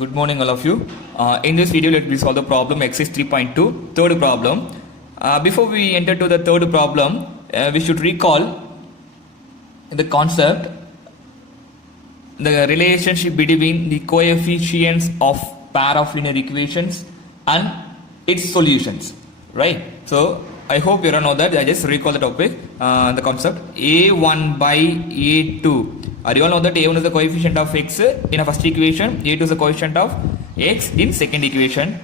Good morning, all of you. In this video, let me solve the problem exercise 3.2, third problem. Before we enter to the third problem, we should recall the concept, the relationship between the coefficients of pair of linear equations and its solutions, right? So I hope you all know that. I just recall the topic, the concept a1 by a2. You all know that a1 is the coefficient of x in a first equation, a2 is the coefficient of x in second equation,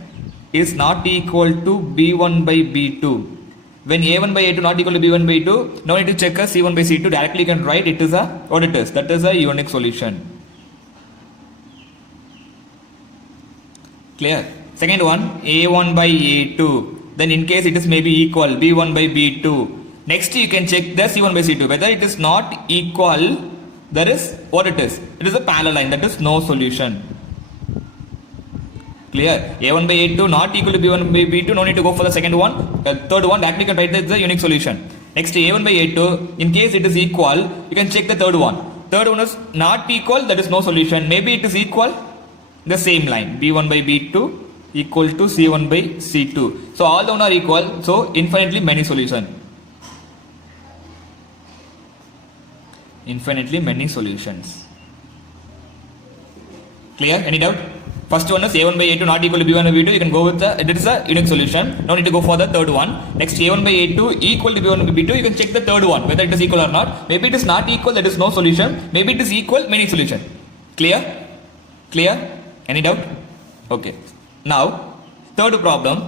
is not equal to b1 by b2. When a1 by a2 not equal to b1 by b2, no need to check a c1 by c2, directly you can write it is a what it is, that is a unique solution. Clear? Second one, a1 by a2, then in case it is maybe equal b1 by b2, next you can check the c1 by c2, whether it is not equal, that is what it is a parallel line, that is no solution. Clear? a1 by a2 not equal to b1 by b2, no need to go for the second one. The third one, directly you can write the unique solution. Next, a1 by a2, in case it is equal, you can check the third one. Third one is not equal, that is no solution. Maybe it is equal, the same line, b1 by b2 equal to c1 by c2. So all the one are equal, so infinitely many solution. Infinitely many solutions. Clear? Any doubt? First one is a1 by a2 not equal to b1 by b2. You can go with the, it is a unique solution. No need to go for the third one. Next, a1 by a2 equal to b1 by b2. You can check the third one, whether it is equal or not. Maybe it is not equal, that is no solution. Maybe it is equal, many solution. Clear? Clear? Any doubt? Okay. Now, third problem.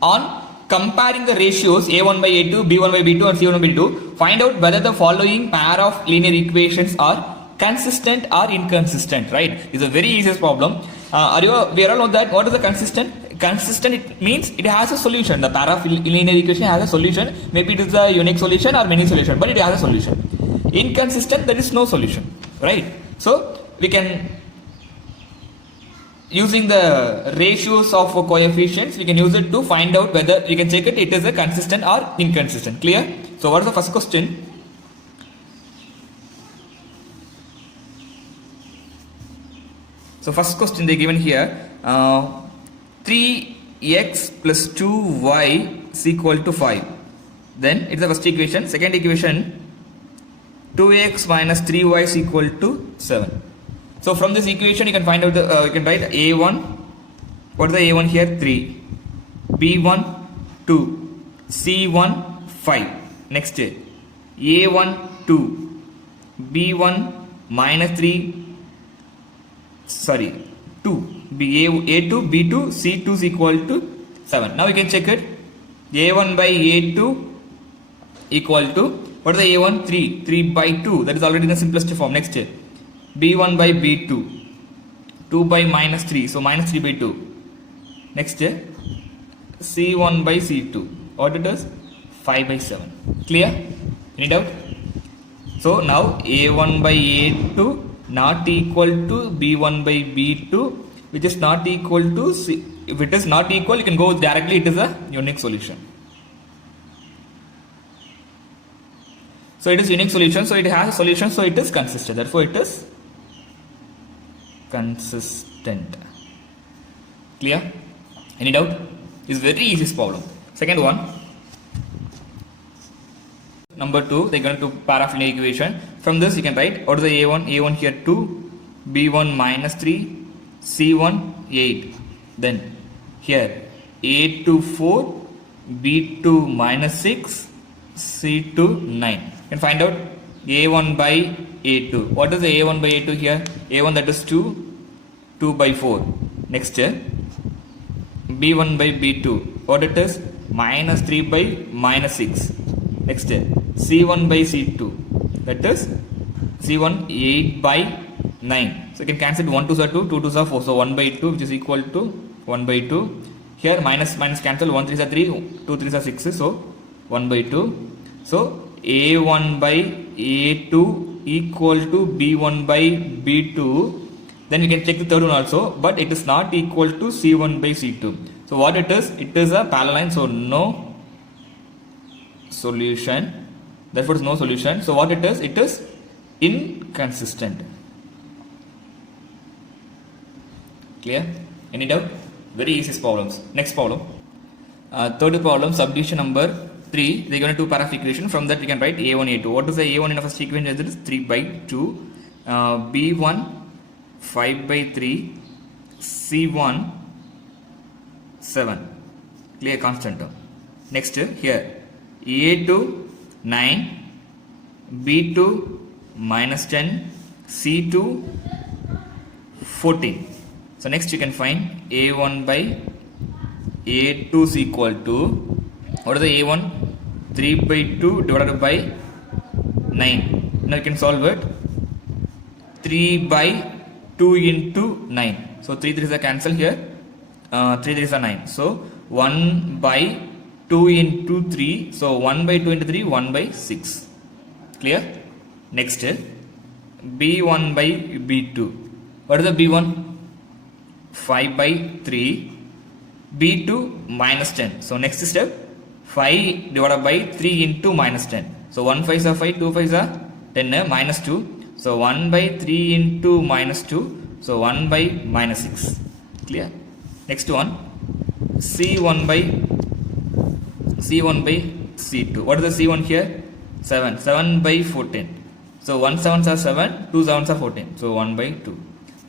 On comparing the ratios a1 by a2, b1 by b2 and c1 by b2, find out whether the following pair of linear equations are consistent or inconsistent, right? It's a very easiest problem. We all know that what is the consistent? Consistent, it means it has a solution. The pair of linear equation has a solution. Maybe it is a unique solution or many solution, but it has a solution. Inconsistent, there is no solution, right? So we can, using the ratios of coefficients, we can use it to find out whether we can check it is a consistent or inconsistent. Clear? So what is the first question? So first question they given here, 3x plus 2y is equal to 5. Then it's the first equation. Second equation, 2x minus 3y is equal to 7. So from this equation you can find out the, you can write a1, what is the a1 here, 3, b1, 2, c1, 5. Next, a1, 2, b1 minus 3, sorry, 2, a2, b2, c2 is equal to 7. Now you can check it, a1 by a2 equal to, what is the a1, 3 by 2, that is already in the simplest form. Next, b1 by b2, 2 by minus 3, so minus 3 by 2. Next, c1 by c2, what it is? 5 by 7. Clear? Any doubt? So now a1 by a2 not equal to b1 by b2, which is not equal to c. If it is not equal, you can go directly, it is a unique solution. So it is unique solution, so it has a solution, so it is consistent. Therefore it is consistent. Clear? Any doubt? It's very easy problem. Second one, number 2, they going to pair of linear equation. From this you can write what is the a1 here 2, b1 minus 3, c1 8. Then here a2 4, b2 minus 6, c2 9. You can find out a1 by a2. What is the a1 by a2 here? a1, that is 2, 2 by 4. Next, b1 by b2. What it is? Minus 3 by minus 6. Next, c1 by c2. That is c1 8 by 9. So you can cancel 1 2s are 2, 2 2s are 4. So 1 by 2, which is equal to 1 by 2. Here minus cancel, 1 3s are 3, 2 3s are 6. So 1 by 2. So a1 by a2 equal to b1 by b2. Then we can check the third one also, but it is not equal to c1 by c2. So what it is a parallel line, so no solution. Therefore it is no solution. So what it is inconsistent. Clear? Any doubt? Very easy problems. Next problem. Third problem, subdivision number 3. They are given two pair of equation. From that we can write A1, A2. What is the A1 in the first equation? It is 3 by 2. B1 5 by 3. C1 7. Clear, constant term. Next here A2 9. B2 minus 10. C2 14. So next you can find A1 by A2 is equal to, what is the A1? 3 by 2 divided by 9. Now you can solve it. 3 by 2 into 9. So 3 3s are cancelled here. 3 3s are 9. So 1 by 2 into 3. So 1 by 2 into 3, 1 by 6. Clear? Next, B1 by B2. What is the B1? 5 by 3. B2 minus 10. So next step, 5 divided by 3 into minus 10. So 1 5s are 5, 2 5s are 10, minus 2. So 1 by 3 into minus 2. So 1 by minus 6. Clear? Next one, C1 by C2. What is the C1 here? 7. 7 by 14. So 1 7s are 7, 2 7s are 14. So 1 by 2.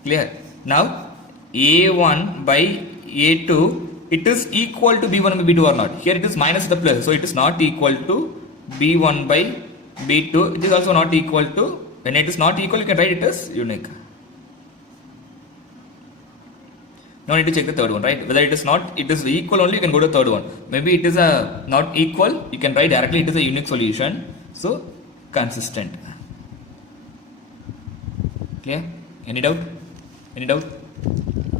Clear? Now A1 by A2, it is equal to B1 by B2 or not? Here it is minus the plus. So it is not equal to B1 by B2. It is also not equal to, when it is not equal, you can write it as unique. No need to check the third one, right? Whether it is not, it is equal only, you can go to the third one. Maybe it is a not equal, you can write directly it is a unique solution. So consistent. Clear? Any doubt? Any doubt?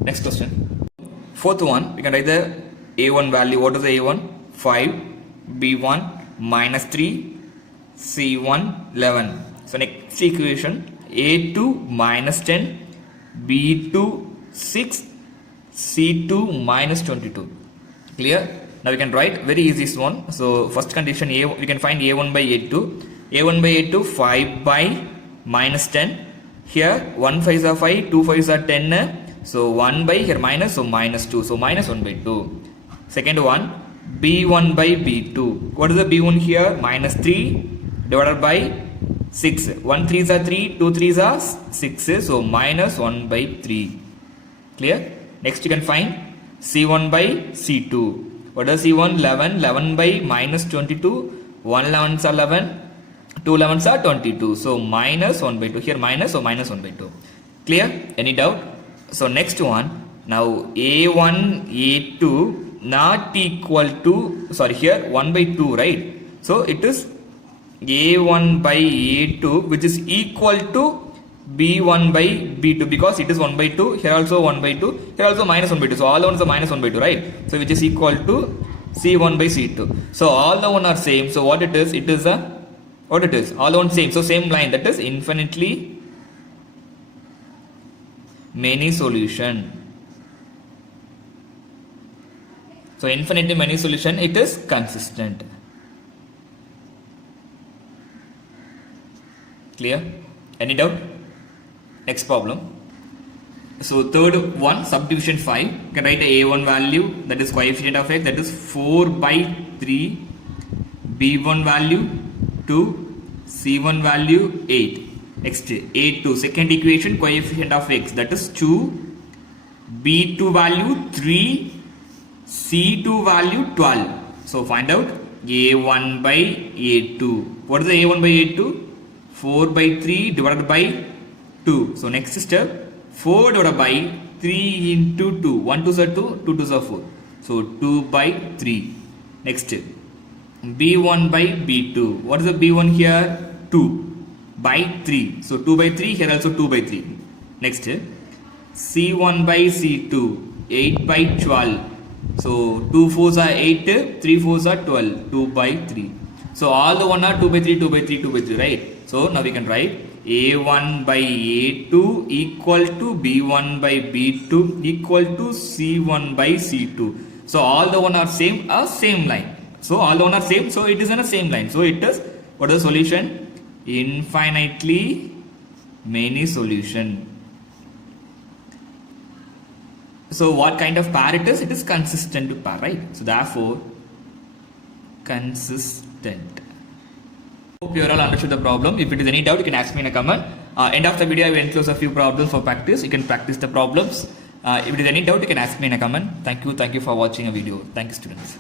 Next question. Fourth one, we can write the A1 value. What is the A1? 5, B1 minus 3, C1 11. So next equation, A2 minus 10, B2 6, C2 minus 22. Clear? Now we can write very easy one. So first condition, we can find A1 by A2. A1 by A2, 5 by minus 10. Here 1 5s are 5, 2 5s are 10. So 1 by here minus, so minus 2. So minus 1 by 2. Second one, B1 by B2. What is the B1 here? Minus 3 divided by 6. 1 3s are 3, 2 3s are 6. So minus 1 by 3. Clear? Next you can find C1 by C2. What is C1? 11. 11 by minus 22. 1 11s are 11. 2 11s are 22. So minus 1 by 2. Here minus, so minus 1 by 2. Clear? Any doubt? So next one, now A1, A2 not equal to, sorry, here 1 by 2, right? So it is A1 by A2 which is equal to B1 by B2 because it is 1 by 2, here also 1 by 2, here also minus 1 by 2. So all the ones are minus 1 by 2, right? So which is equal to C1 by C2. So all the one are same. So what it is a, what it is? All the one same. So same line, that is infinitely many solution. So infinitely many solution, it is consistent. Clear? Any doubt? Next problem. So third one, subdivision 5. You can write a A1 value, that is coefficient of x, that is 4 by 3. B1 value 2. C1 value 8. Next, A2, second equation, coefficient of x, that is 2, B2 value 3, C2 value 12. So find out A1 by A2. What is the A1 by A2? 4 by 3 divided by 2. So next step, 4 divided by 3 into 2. 1 2s are 2, 2 2s are 4. So 2 by 3. Next, B1 by B2. What is the B1 here? 2. By 3. So 2 by 3, here also 2 by 3. Next, C1 by C2, 8 by 12. So 2 4s are 8, 3 4s are 12, 2 by 3. So all the one are 2 by 3, 2 by 3, 2 by 3, right? So now we can write A1 by A2 equal to B1 by B2 equal to C1 by C2. So all the one are same line. So all the one are same, so it is in a same line. So it is, what is the solution? Infinitely many solution. So what kind of pair it is? It is consistent to pair, right? So therefore, consistent. Hope you all understood the problem. If it is any doubt, you can ask me in a comment. End of the video, I will enclose a few problems for practice. You can practice the problems. If it is any doubt, you can ask me in a comment. Thank you for watching a video. Thank you, students.